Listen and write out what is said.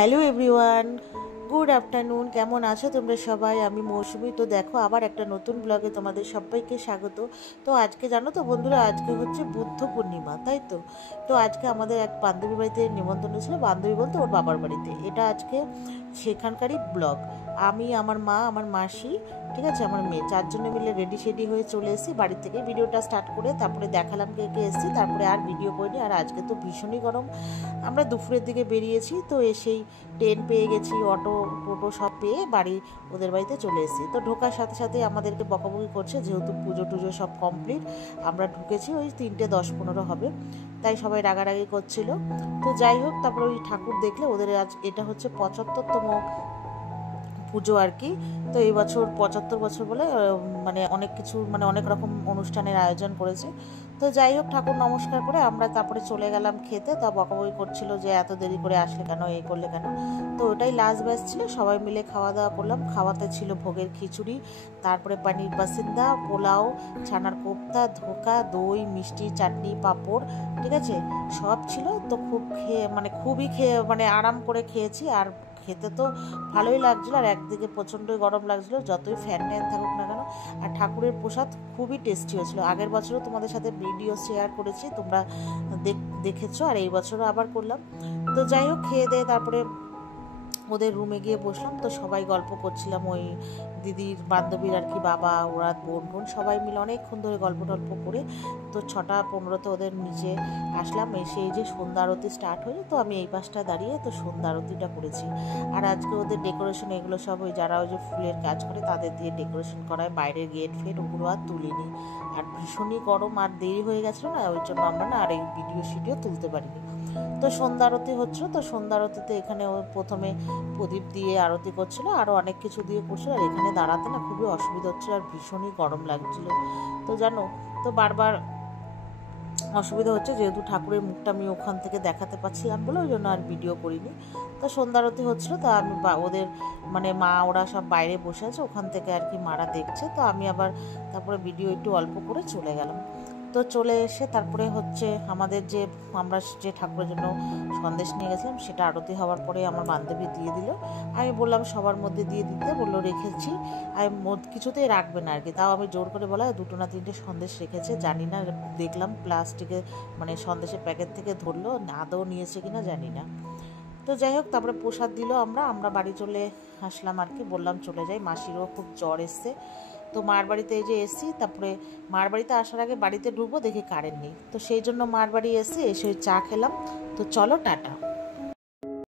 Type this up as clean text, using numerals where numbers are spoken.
Hello everyone, good afternoon. কেমন আছো তোমরা সবাই? আমি মৌসুমি। তো দেখো, আবার একটা নতুন ব্লগে তোমাদের সবাইকে স্বাগত। তো আজকে জানো তো বন্ধুরা, আজকে হচ্ছে বুদ্ধ পূর্ণিমা, তাই তো। তো আজকে আমাদের এক বান্ধবীর বাড়িতে নিমন্ত্রণ ছিল, বান্ধবী বলতে ওর বাবার বাড়িতে। এটা আজকে সেখানকারই ব্লগ। আমি, আমার মা, আমার মাসি, ঠিক আছে, আমার মেয়ে, চারজনে মিলে রেডি শেডি হয়ে চলে এসেছি বাড়ি থেকে। ভিডিওটা স্টার্ট করে তারপরে দেখালাম কে কে এসেছি, তারপরে আর ভিডিও করিনি। আর আজকে তো ভীষণই গরম। আমরা দুপুরের দিকে বেরিয়েছি, তো এসেই ট্রেন পেয়ে গেছি, অটো টোটো সব পেয়ে বাড়ি ওদের বাড়িতে চলে এসেছি। তো ঢোকার সাথে সাথে আমাদেরকে বকাবকি করছে, যেহেতু পুজো টুজো সব কমপ্লিট। আমরা ঢুকেছি ওই 3:10-15 হবে, তাই সবাই রাগারাগি করছিল। তো যাই হোক, তারপরে ওই ঠাকুর দেখলে ওদের আজ এটা হচ্ছে 75তম পুজো আর কি। তো এই বছর 75 বছর বলে মানে অনেক কিছু, মানে অনেক রকম অনুষ্ঠানের আয়োজন করেছে। তো যাই হোক, ঠাকুর নমস্কার করে আমরা তারপরে চলে গেলাম খেতে। তা বকাবকি করছিল যে এত দেরি করে আসলে কেন, এই করলে কেন। তো ওটাই লাস্ট ব্যাচ ছিল, সবাই মিলে খাওয়া দাওয়া করলাম। খাওয়াতে ছিল ভোগের খিচুড়ি, তারপরে পানির বাসিন্দা, পোলাও, ছানার কোপ্তা, ধোকা, দই, মিষ্টি, চাটনি, পাঁপড়, ঠিক আছে, সব ছিল। তো খুবই মানে আরাম করে খেয়েছি। আর খেতে তো ভালোই লাগছিলো, আর একদিকে প্রচণ্ডই গরম লাগছিলো, যতই ফ্যান ট্যান থাকুক না কেন। আর ঠাকুরের প্রসাদ খুবই টেস্টি হয়েছিল। আগের বছরও তোমাদের সাথে ভিডিও শেয়ার করেছি, তোমরা দেখেছো, আর এই বছরও আবার করলাম। তো যাই হোক, খেয়ে দিয়ে তারপরে ওদের রুমে গিয়ে বসলাম। তো সবাই গল্প করছিলাম, ওই দিদির বান্ধবীর আর কি বাবা, ওরা বোন সবাই মিলে অনেকক্ষণ ধরে গল্প টল্প করে। তো 6:15-তে ওদের নিচে আসলাম। এসে এই যে সন্ধ্যা আরতি স্টার্ট হয়ে, তো আমি এই পাশটা দাঁড়িয়ে তো সন্ধ্যা আরতিটা করেছি। আর আজকে ওদের ডেকোরেশন এগুলো সব ওই যারা ওই যে ফুলের কাজ করে তাদের দিয়ে ডেকোরেশন করায়, বাইরের গেট ফেট ওগুলো আর তুলিনি। আর ভীষণই গরম, আর দেরি হয়ে গেছিলো না, ওই জন্য আমরা না আর এই ভিডিও তুলতে পারিনি। তো সন্ধ্যা আরতি হচ্ছিলো। তো সন্ধ্যা আরতিতে এখানে ও প্রথমে প্রদীপ দিয়ে আরতি করছিল, আরও অনেক কিছু দিয়ে করছিল। আর এখানে দাঁড়াতে না খুবই অসুবিধা হচ্ছিলো, আর ভীষণই গরম লাগছিল। তো জানো, তো বারবার অসুবিধা হচ্ছে, যেহেতু ঠাকুরের মুখটা আমি ওখান থেকে দেখাতে পাচ্ছিলাম বলে ওই জন্য আর ভিডিও করিনি। তো সন্ধ্যা আরতি হচ্ছিলো, তা আমি ওদের মানে মা ওরা সব বাইরে বসে আছে, ওখান থেকে আর কি মারা দেখছে। তো আমি আবার তারপরে ভিডিও একটু অল্প করে চলে গেলাম। তো চলে এসে তারপরে হচ্ছে আমরা যে ঠাকুরের জন্য সন্দেশ নিয়ে গেছিলাম, সেটা আরতি হওয়ার পরে আমার বান্ধবী দিয়ে দিল। আমি বললাম সবার মধ্যে দিয়ে দিতে, বললো রেখেছি। আমি কিছুতেই রাখবে না আর কি, তাও আমি জোর করে বলা 2 না 3টে সন্দেশ রেখেছে, জানি না, দেখলাম প্লাস্টিকে মানে সন্দেশের প্যাকেট থেকে ধরলো, আদৌ নিয়েছে কিনা জানি না। তো যাই হোক, তারপরে প্রসাদ দিল, আমরা বাড়ি চলে আসলাম আর কি, বললাম চলে যাই। মাসিরও খুব জ্বর এসছে। তো মার বাড়িতে এই যে এসি, তারপরে মার বাড়িতে আসার আগে বাড়িতে ঢুকবো, দেখি কারেন্ট নেই। তো সেই জন্য মার বাড়ি এসে ওই চা খেলাম। তো চলো, টাটা।